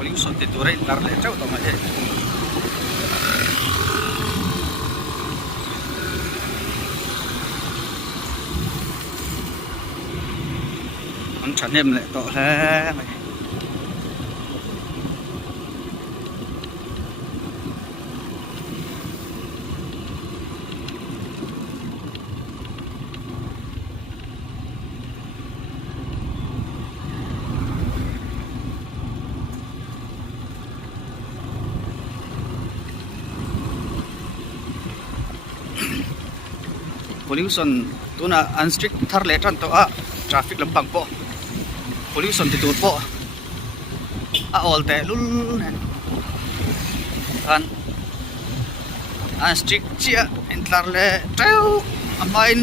pollution ti turai lar le chau to ma e an thanem le to hle mai pollution tuna unstrict thar le than to a traffic lampang po pollution ti tur po a all te lul nen kan unstrict chia entlar le treu amain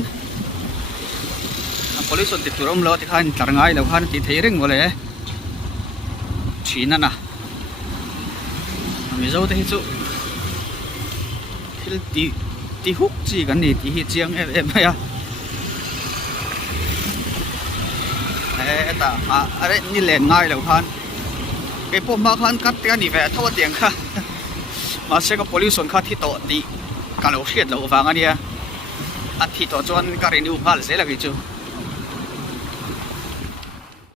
pollution ti turom lo ti khan tlar ngai lo khan ti thei reng bole thina na mi zo te hi chu thil ti huk chi kan ni ti hi chiang em ya ta are ni len ngai lo khan ke po ma khan kat ka ni ve thaw tiang kha ma se ka pollution kha thi to ti ka lo hriat lo wang ania a thi to chuan ka renew hal se la gi chu